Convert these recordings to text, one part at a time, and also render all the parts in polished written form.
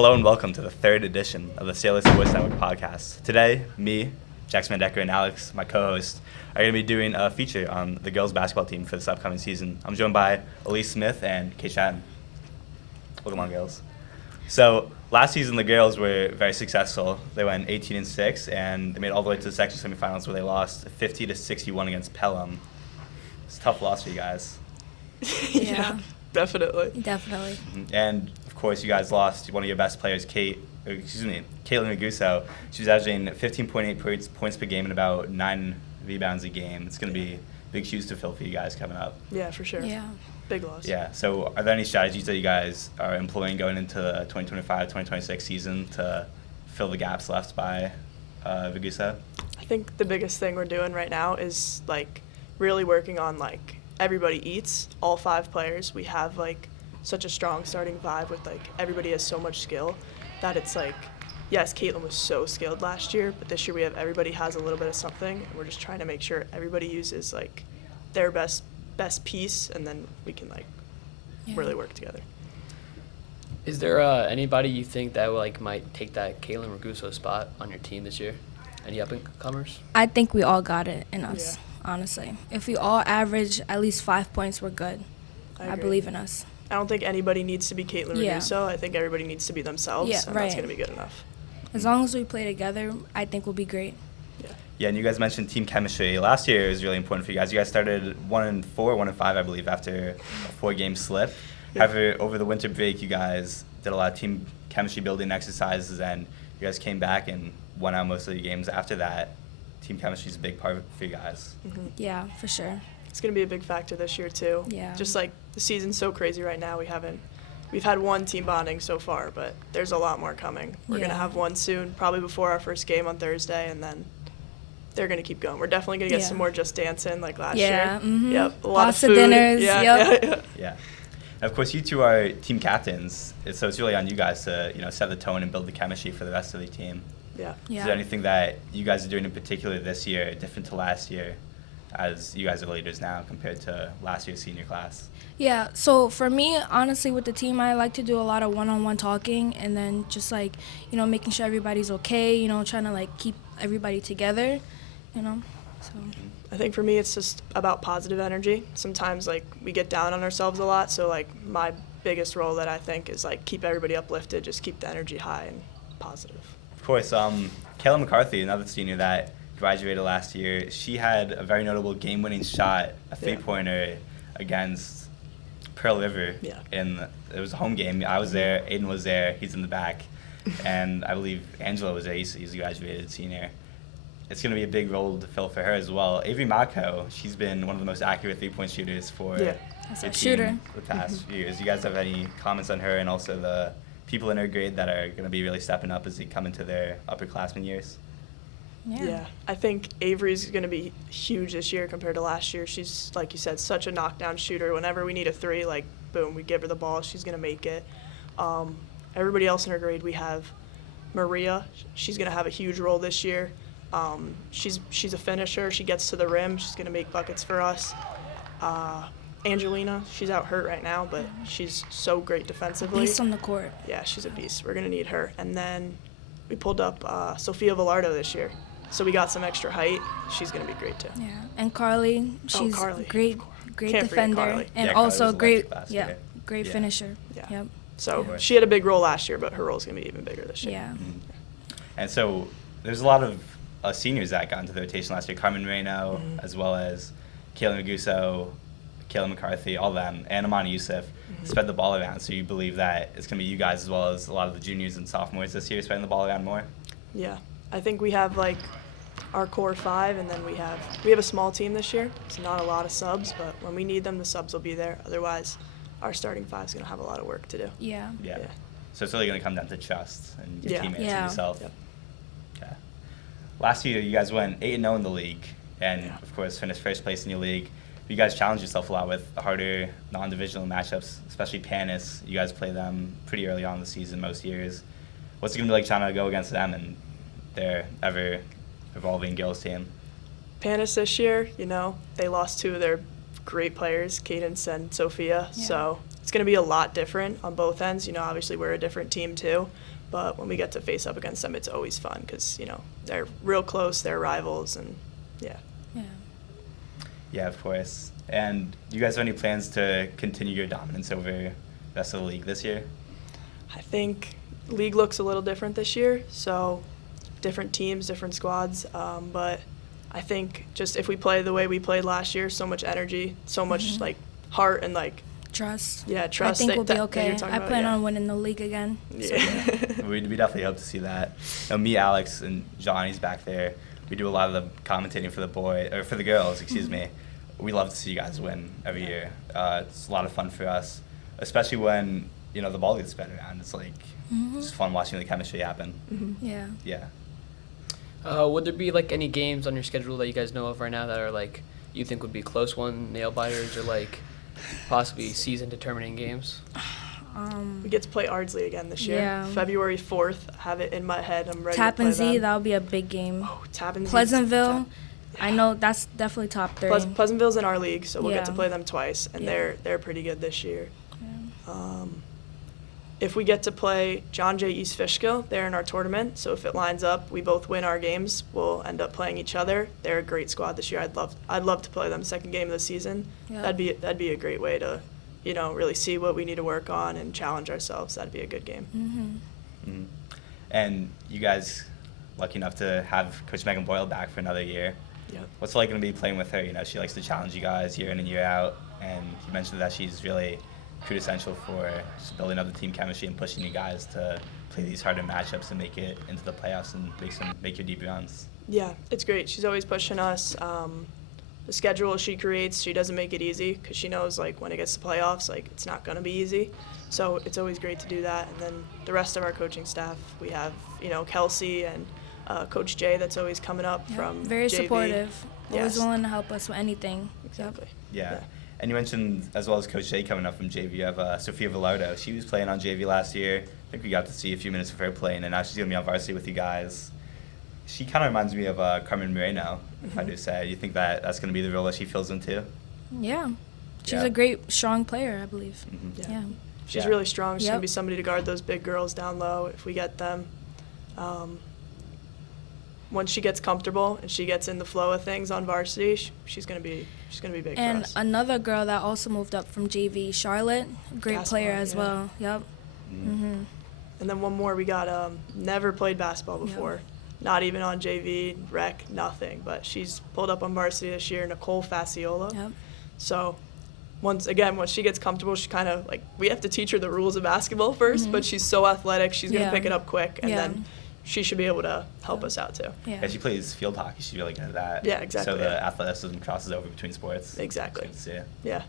Hello and welcome to the third edition of the Elyse Sports Network podcast. Today, me, Jackson Dekker and Alex, my co-host, are going to be doing a feature on the girls basketball team for this upcoming season. I'm joined by Elyse Smith and Stratton. Welcome on, girls. So last season, the girls were very successful. They went 18-6, and they made it all the way to the section semifinals where they lost 50-61 against Pelham. It's a tough loss for you guys. Yeah, definitely. Definitely. And of course, you guys lost one of your best players, Caitlin Raguso. She was averaging 15.8 points per game and about 9 rebounds a game. It's going to be big shoes to fill for you guys coming up. Yeah, for sure. Yeah. Big loss. Yeah. So are there any strategies that you guys are employing going into the 2025-2026 season to fill the gaps left by Raguso? I think the biggest thing we're doing right now is really working on everybody eats, all 5 players. We have such a strong starting 5 with everybody has so much skill that it's yes, Caitlin was so skilled last year, but this year we have everybody has a little bit of something, and we're just trying to make sure everybody uses their best piece, and then we can really work together. Is there anybody you think that might take that Caitlin Raguso spot on your team this year? Any up-and-comers? I think we all got it in us, Yeah. honestly. If we all average at least 5 points, we're good. I agree. believe in us. I don't think anybody needs to be Caitlin Yeah. Raguso. I think everybody needs to be themselves, Yeah, and right. that's going to be good enough. As long as we play together, I think we'll be great. Yeah, and you guys mentioned team chemistry. Last year was really important for you guys. You guys started 1-4, 1-5, I believe, after a 4-game slip. Yeah. However, over the winter break, you guys did a lot of team chemistry building exercises, and you guys came back and won out most of the games after that. Team chemistry is a big part for you guys. Mm-hmm. Yeah, for sure. It's going to be a big factor this year, too. Yeah. Just the season's so crazy right now. We've had one team bonding so far, but there's a lot more coming. We're going to Yeah. have one soon, probably before our first game on Thursday, and then they're going to keep going. We're definitely going to get Yeah. some more just dancing like last Yeah, year. mhm. Yep, a lot Pasta of food. dinners, Yeah, yep. yeah. Yeah. And of course, you two are team captains, so it's really on you guys to set the tone and build the chemistry for the rest of the team. Yeah. Yeah. Is there anything that you guys are doing in particular this year, different to last year, as you guys are leaders now compared to last year's senior class? Yeah, so for me, honestly, with the team, I like to do a lot of one-on-one talking and then just, making sure everybody's okay, trying to, keep everybody together, so. I think for me, it's just about positive energy. Sometimes, we get down on ourselves a lot, so, my biggest role that I think is, keep everybody uplifted, just keep the energy high and positive. Of course, Kayla McCarthy, another senior that graduated last year, she had a very notable game-winning shot, a three-pointer against Pearl River. Yeah. It was a home game. I was there. Aiden was there. He's in the back. And I believe Angela was there. He's a graduated senior. It's going to be a big role to fill for her as well. Avery Mako, she's been one of the most accurate three-point shooters for Yeah. That's your a team shooter. the past few years. You guys have any comments on her and also the people in her grade that are going to be really stepping up as they come into their upperclassmen years? Yeah, I think Avery's going to be huge this year compared to last year. She's, like you said, such a knockdown shooter. Whenever we need a 3, boom, we give her the ball. She's going to make it. Everybody else in her grade, we have Maria. She's going to have a huge role this year. She's a finisher. She gets to the rim. She's going to make buckets for us. Angelina, she's out hurt right now, but she's so great defensively. Beast on the court. Yeah, she's a beast. We're going to need her. And then we pulled up Sophia Velardo this year. So we got some extra height. She's going to be great, too. Yeah, and Carly, she's Carly. great Can't forget defender, Carly. and Yeah, Carly also was great, electric last yeah, year. great Yeah. finisher. Yeah. Yep. So Yeah. she had a big role last year, but her role is going to be even bigger this year. Yeah. And so there's a lot of seniors that got into the rotation last year. Carmen Reno, as well as Kayla Raguso, Kayla McCarthy, all of them, and Amani Youssef spread the ball around. So you believe that it's going to be you guys as well as a lot of the juniors and sophomores this year spreading the ball around more? Yeah. I think we have, our core 5, and then we have a small team this year. It's not a lot of subs, but when we need them, the subs will be there. Otherwise, our starting 5 is going to have a lot of work to do. Yeah. Yeah. Yeah. So it's really going to come down to trust and your Yeah. teammates Yeah. and yourself. Yep. Okay. Last year, you guys went 8-0 in the league, and Yeah. of course finished first place in your league. You guys challenged yourself a lot with harder non-divisional matchups, especially Panis. You guys play them pretty early on in the season most years. What's it going to be like trying to go against them and their ever-evolving girls team? Panis this year, they lost 2 of their great players, Cadence and Sophia. Yeah. So it's going to be a lot different on both ends. You know, obviously we're a different team too, but when we get to face up against them, it's always fun because, you know, they're real close, they're rivals, and yeah. Yeah. Yeah, of course. And do you guys have any plans to continue your dominance over the rest of the league this year? I think league looks a little different this year, so different teams, different squads, but I think just if we play the way we played last year, so much energy, so much like heart and like Trust. yeah, trust. I think we'll be that okay. you're talking I about, plan yeah. on winning the league again. So. Yeah. We definitely hope to see that. Me, Alex, and Johnny's back there. We do a lot of the commentating for the girls. Excuse me. We love to see you guys win every year. It's a lot of fun for us, especially when the ball gets spun around. It's like it's fun watching the chemistry happen. Yeah. Yeah. Would there be like any games on your schedule that you guys know of right now that are like you think would be close one, nail biters, or like possibly season determining games? We get to play Ardsley again this year. Yeah. February 4th. I have it in my head. I'm ready to Tappan play Z, them. that'll be a big game. Oh, Tappan Z. Pleasantville, I know that's definitely top 3. Pleasantville's in our league, so we'll get to Yeah. play them twice, and Yeah. they're pretty good this year. Yeah. If we get to play John Jay East Fishkill, they're in our tournament, so if it lines up, we both win our games, we'll end up playing each other. They're a great squad this year. I'd love to play them second game of the season. Yeah. That'd be a great way to, really see what we need to work on and challenge ourselves. That'd be a good game. Mhm. And you guys, lucky enough to have Coach Megan Boyle back for another year. Yep. What's it like going to be playing with her? She likes to challenge you guys year in and year out, and you mentioned that she's really quintessential for just building up the team chemistry and pushing you guys to play these harder matchups and make it into the playoffs and make your deep runs. Yeah, it's great. She's always pushing us. The schedule she creates, she doesn't make it easy because she knows when it gets to playoffs, it's not going to be easy. So it's always great to do that. And then the rest of our coaching staff, we have Kelsey and Coach Jay that's always coming up Yeah. from Very JV. supportive. Always Yes. willing to help us with anything. Exactly. Yeah. And you mentioned, as well as Coach Jay coming up from JV, you have Sophia Velardo. She was playing on JV last year. I think we got to see a few minutes of her playing, and now she's going to be on varsity with you guys. She kind of reminds me of Carmen Moreno, if I do say. You think that that's going to be the role that she fills into? Yeah. She's Yeah. a great, strong player, I believe. Mhm. Yeah. Yeah. She's Yeah. really strong. She's going Yep. to be somebody to guard those big girls down low if we get them. Once she gets comfortable and she gets in the flow of things on varsity, she's going to be big for And us. another girl that also moved up from JV, Charlotte, great Gaspar, player as yeah. well. Yep. Mhm. And then one more, we got never played basketball before, not even on JV, rec, nothing. But she's pulled up on varsity this year, Nicole Faciola. Yep. So once she gets comfortable, she kind of we have to teach her the rules of basketball first, but she's so athletic, she's going to Yeah. pick it up quick, and Yeah. then she should be able to help us out too. Yeah. Yeah, she plays field hockey. She's really good at that. Yeah, exactly, So the yeah. athleticism crosses over between sports. Exactly. It's good to see. Yeah.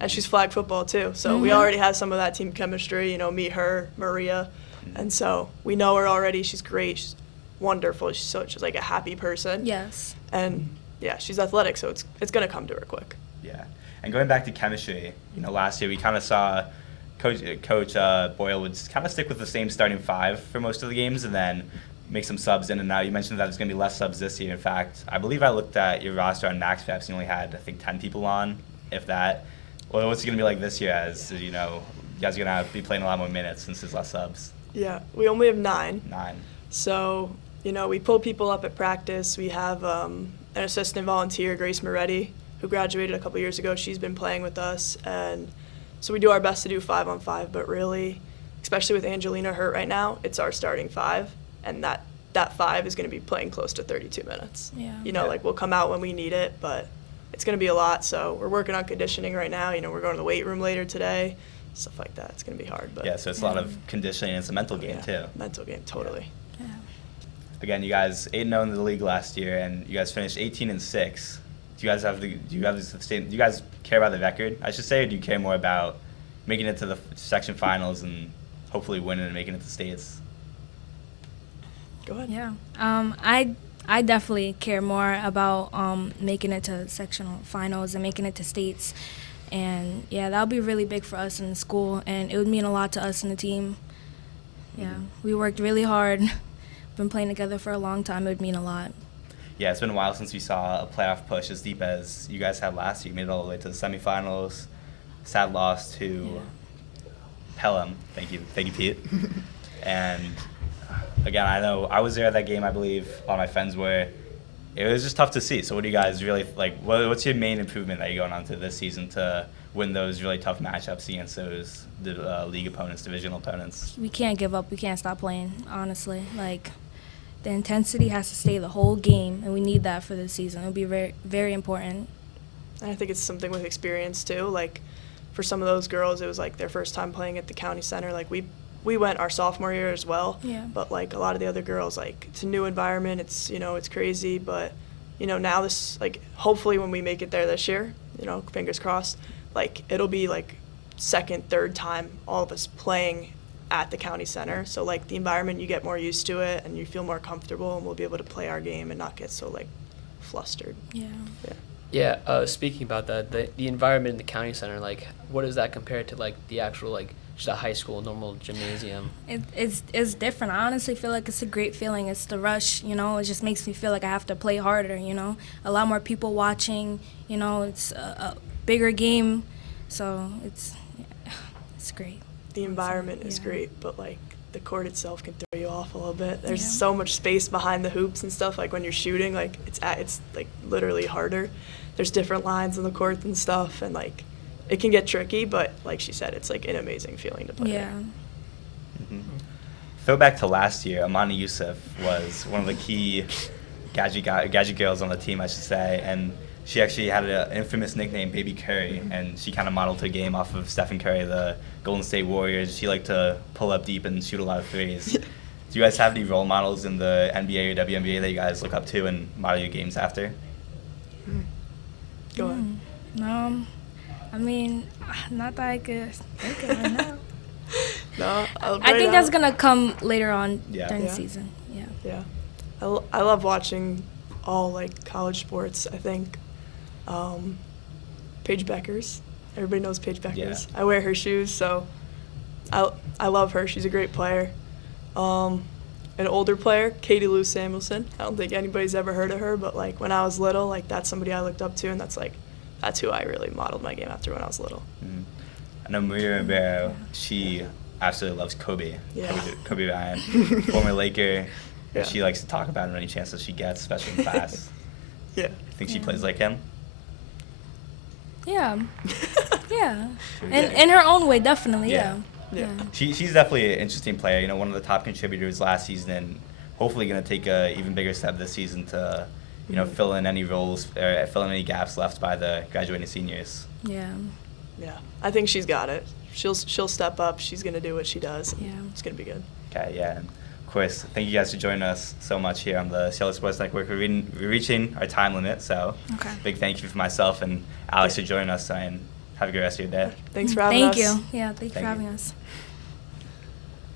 And she's flag football too, so we already have some of that team chemistry, me, her, Maria. And so we know her already. She's great. She's wonderful. She's like a happy person. Yes. And yeah, she's athletic, so it's going to come to her quick. Yeah. And going back to chemistry, last year we kind of saw Coach Boyle would kind of stick with the same starting 5 for most of the games and then make some subs in and out. You mentioned that there's going to be less subs this year. In fact, I believe I looked at your roster on Max Maps and you only had, I think, 10 people on, if that. Well, what's it going to be like this year as, you guys are going to be playing a lot more minutes since there's less subs? Yeah, we only have 9. 9. So, we pull people up at practice. We have an assistant volunteer, Grace Moretti, who graduated a couple years ago. She's been playing with us. And so we do our best to do 5-on-5, but really, especially with Angelina hurt right now, it's our starting 5. And that 5 is going to be playing close to 32 minutes. Yeah. We'll come out when we need it, but it's going to be a lot. So we're working on conditioning right now. We're going to the weight room later today, stuff like that. It's going to be hard. But Yeah, so it's a lot of conditioning and it's a mental game, too. Mental game, totally. Yeah. Again, you guys 8-0 in the league last year, and you guys finished 18-6. Do you guys care about the record, I should say, or do you care more about making it to the section finals and hopefully winning and making it to states? Go ahead. Yeah. I definitely care more about making it to sectional finals and making it to states. And, yeah, that would be really big for us in the school, and it would mean a lot to us in the team. Yeah, we worked really hard. Been playing together for a long time. It would mean a lot. Yeah, it's been a while since we saw a playoff push as deep as you guys had last year. You made it all the way to the semifinals. Sad loss to Pelham. Thank you, Pete. And again, I know I was there at that game. I believe a lot of my friends were. It was just tough to see. So what do you guys really like? What's your main improvement that you're going on to this season to win those really tough matchups against those league opponents, divisional opponents? We can't give up. We can't stop playing, honestly. Like, the intensity has to stay the whole game, and we need that for this season. It'll be very, very important. And I think it's something with experience too. Like, for some of those girls, it was like their first time playing at the county center. Like, we went our sophomore year as well. Yeah. But like a lot of the other girls, like it's a new environment. It's it's crazy. But now this, like, hopefully when we make it there this year, fingers crossed, like it'll be like second, third time all of us playing at the county center. So like the environment, you get more used to it and you feel more comfortable, and we'll be able to play our game and not get so like flustered. Yeah. Yeah, speaking about that, the environment in the county center, like, what does that compare to, like, the actual, like, just a high school normal gymnasium? It's different. I honestly feel like it's a great feeling. It's the rush, it just makes me feel like I have to play harder, A lot more people watching, it's a bigger game, so it's great. The environment is great, but like the court itself can throw you off a little bit. There's Yeah. so much space behind the hoops and stuff. Like when you're shooting, like it's like literally harder. There's different lines on the court and stuff, and like it can get tricky. But like she said, it's like an amazing feeling to play. Yeah. Mm-hmm. Throw back to last year, Amani Youssef was one of the key gadget girls on the team, I should say, and she actually had an infamous nickname, Baby Curry, and she kind of modeled her game off of Stephen Curry, the Golden State Warriors. She liked to pull up deep and shoot a lot of threes. Do you guys have any role models in the NBA or WNBA that you guys look up to and model your games after? Go ahead. I mean, not that I could think of right now. No, I think that's going to come later on during the Yeah. season. Yeah. Yeah, I love watching all like college sports. I think Paige Beckers. Everybody knows Paige Beckers. Yeah. I wear her shoes, so I love her. She's a great player. An older player, Katie Lou Samuelson. I don't think anybody's ever heard of her, but like when I was little, like that's somebody I looked up to, and that's who I really modeled my game after when I was little. Mm-hmm. I know Maria Ribeiro, she absolutely loves Kobe. Yeah. Kobe Bryant, former Laker. Yeah. She likes to talk about him any chance that she gets, especially in class. Yeah. I think she Yeah. plays like him. Yeah. Yeah. Sure, And yeah. in her own way, definitely. Yeah. Yeah. Yeah. She's definitely an interesting player. One of the top contributors last season, and hopefully going to take a even bigger step this season to, fill in any roles, or fill in any gaps left by the graduating seniors. Yeah. Yeah. I think she's got it. She'll step up. She's gonna do what she does. And Yeah. It's gonna be good. Okay, yeah. And of course, thank you guys for joining us so much here on the Seattle Sports Network. We're reaching our time limit, so Okay. big thank you for myself and Alex for joining us, and have a good rest of your day. Thanks for having us. Thank you. Yeah, thank you Thank for having you. us.